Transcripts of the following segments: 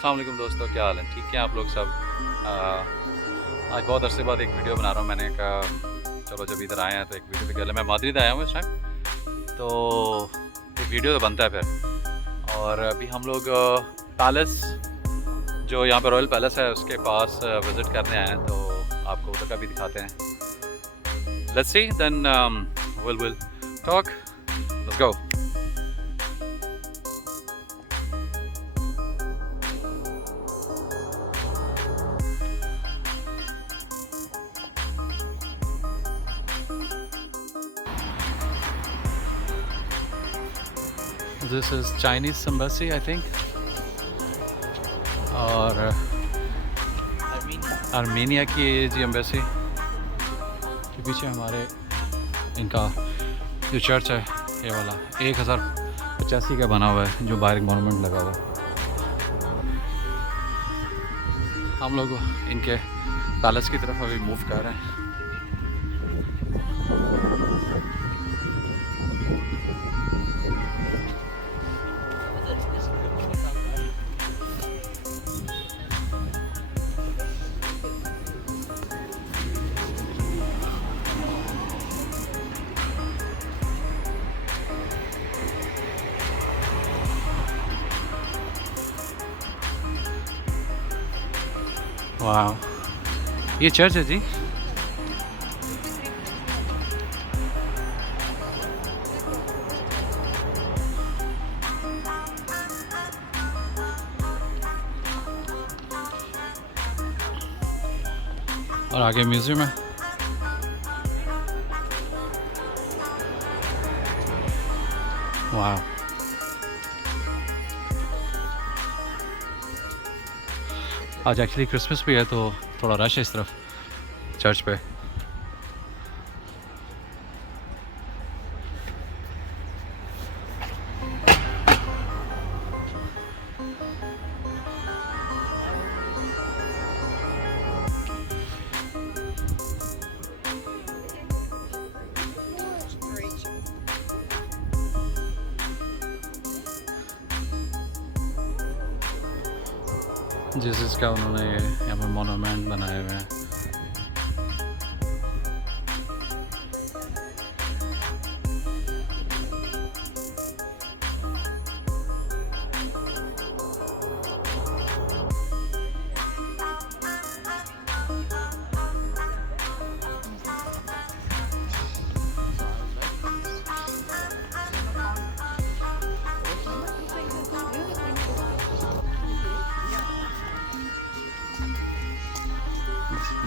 अस्सलाम वालेकुम दोस्तों, क्या हाल है? ठीक है आप लोग सब? आज बहुत अरसे बाद एक वीडियो बना रहा हूँ। मैंने कहा चलो जब इधर आए हैं तो एक वीडियो भी कर ले। मैं माद्रिद आया हूँ इस टाइम, तो एक वीडियो तो बनता है फिर। और अभी हम लोग पैलेस, जो यहाँ पे रॉयल पैलेस है उसके पास विज़िट करने आए हैं, तो आपको उधर का भी दिखाते हैं। Let's see then will talk, let's go. This is Chinese embassy, I think, और आर्मेनिया की जी एम्बेसी के पीछे हमारे इनका जो चर्च है ये वाला 1085 का बना हुआ है, जो बाहर एक मॉन्यूमेंट लगा हुआ है। हम लोग इनके पैलेस की तरफ अभी मूव कर रहे हैं। वाह, ये चर्च है जी। और आगे म्यूजियम है। वाह, आज एक्चुअली क्रिसमस भी है तो थोड़ा रश है इस तरफ चर्च पे। जिसका उन्होंने यहाँ पर मोनूमेंट बनाए हुए हैं।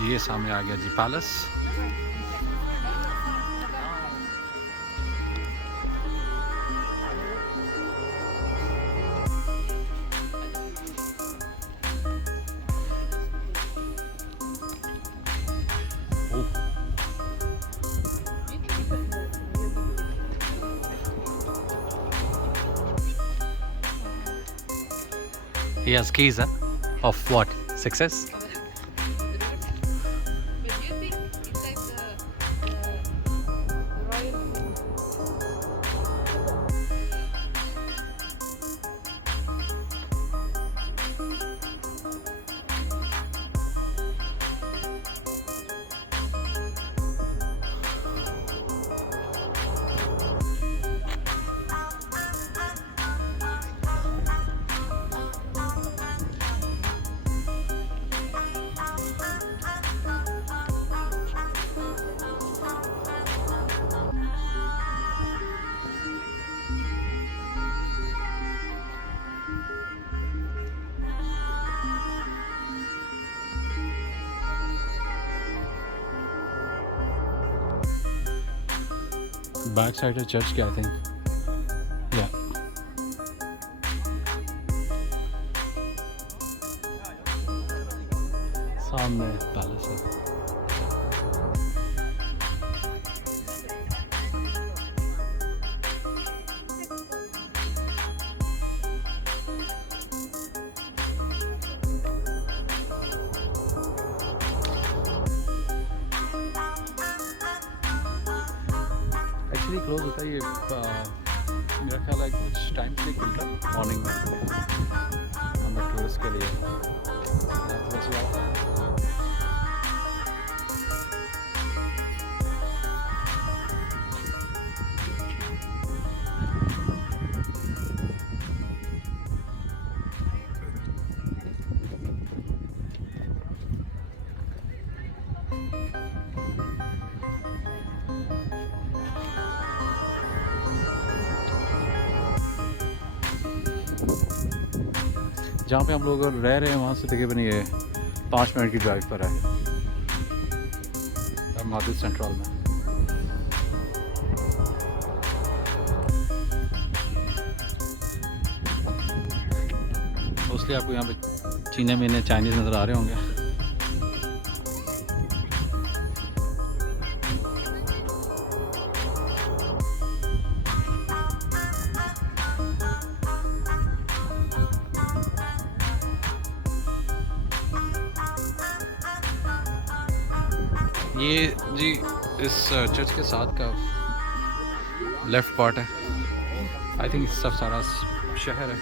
ये सामने आ गया जी palace. He has keys, huh? Of what? Success? Back side of church क्या I think, yeah. सामने पैलेस है। एक्चुअली क्लोज होता है ये, मेरा ख्याल है कुछ टाइम से खुलता है मॉर्निंग में। इसके लिए। जहाँ पे हम लोग रह रहे हैं वहाँ से तकरीबन ये 5 मिनट की ड्राइव पर है, माद्रिद सेंट्रल में। मोस्टली आपको यहाँ पे चीने मीने चाइनीज़ नज़र आ रहे होंगे। ये जी इस चर्च के साथ का लेफ़्ट पार्ट है। आई थिंक सब सारा शहर है।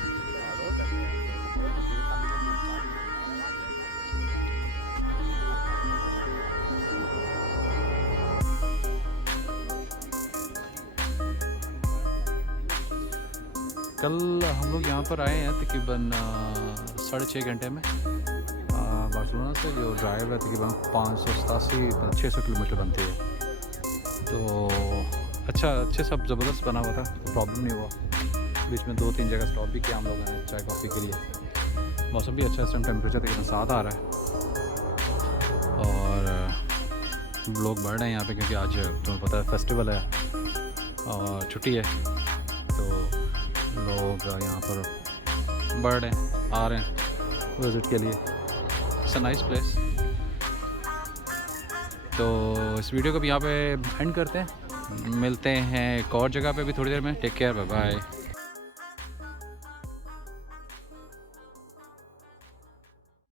कल हम लोग यहाँ पर आए हैं तकरीबन 6.5 घंटे में। बार्सिलोना से जो ड्राइव है तकरीबन 587-600 किलोमीटर बनती है। तो अच्छे सब ज़बरदस्त बना हुआ था, प्रॉब्लम नहीं हुआ। बीच में 2-3 जगह स्टॉप भी किया हम लोगों ने चाय कॉफ़ी के लिए। मौसम भी अच्छा है, इस टाइम टेम्परेचर तकरीबन 7 आ रहा है और लोग बढ़ रहे हैं यहाँ पे क्योंकि आज तुम्हें पता है फेस्टिवल है और छुट्टी है, तो लोग यहाँ पर बढ़ रहे हैं, आ रहे हैं विज़िट के लिए। It's a nice place. तो इस वीडियो को भी यहाँ पे एंड करते हैं, मिलते हैं एक और जगह पे भी थोड़ी देर में। Take care, bye bye.